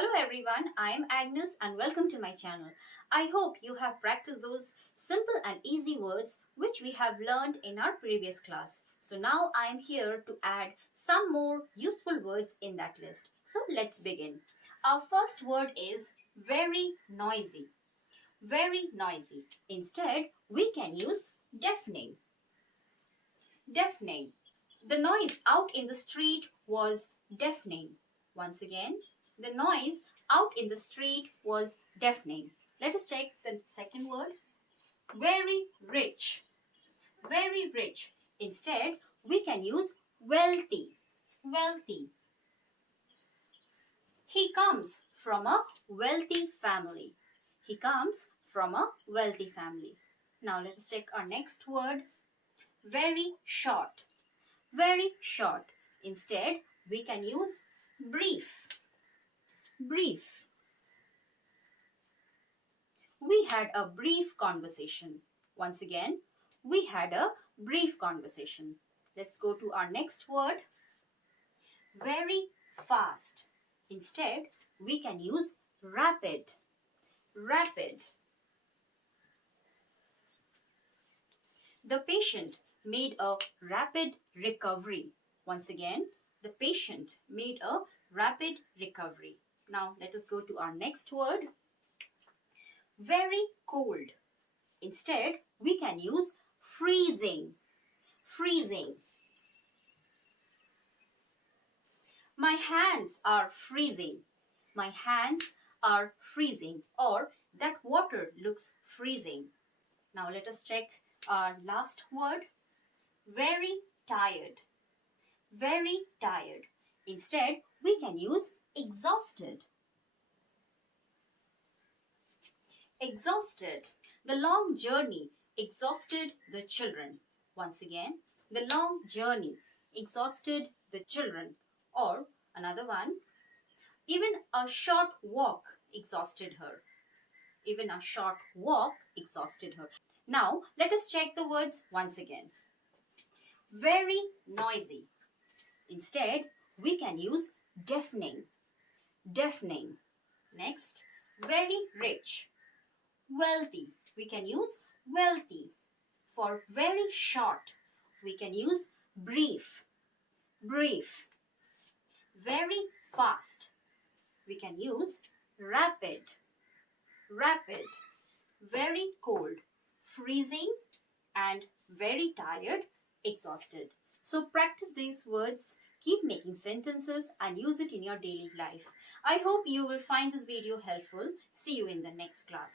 Hello everyone, I am Agnes and welcome to my channel. I hope you have practiced those simple and easy words which we have learned in our previous class. So now I am here to add some more useful words in that list. So let's begin. Our first word is very noisy. Very noisy. Instead, we can use deafening. Deafening. The noise out in the street was deafening. Once again, the noise out in the street was deafening. Let us take the second word. Very rich. Very rich. Instead, we can use wealthy. Wealthy. He comes from a wealthy family. He comes from a wealthy family. Now let us take our next word. Very short. Very short. Instead, we can use brief. Brief. We had a brief conversation. Once again, we had a brief conversation. Let's go to our next word. Very fast. Instead, we can use rapid. Rapid. The patient made a rapid recovery. Once again, the patient made a rapid recovery. Now, let us go to our next word. Very cold. Instead, we can use freezing. Freezing. My hands are freezing. My hands are freezing. Or that water looks freezing. Now, let us check our last word. Very tired. Very tired. Instead, we can use exhausted. Exhausted. The long journey exhausted the children. Once again, the long journey exhausted the children. Or another one, even a short walk exhausted her. Even a short walk exhausted her. Now, let us check the words once again. Very noisy. Instead, we can use deafening. Deafening. Next, very rich. Wealthy. We can use wealthy. For very short, we can use brief. Brief. Very fast. We can use rapid. Rapid. Very cold. Freezing. And very tired. Exhausted. So practice these words, keep making sentences and use it in your daily life. I hope you will find this video helpful. See you in the next class.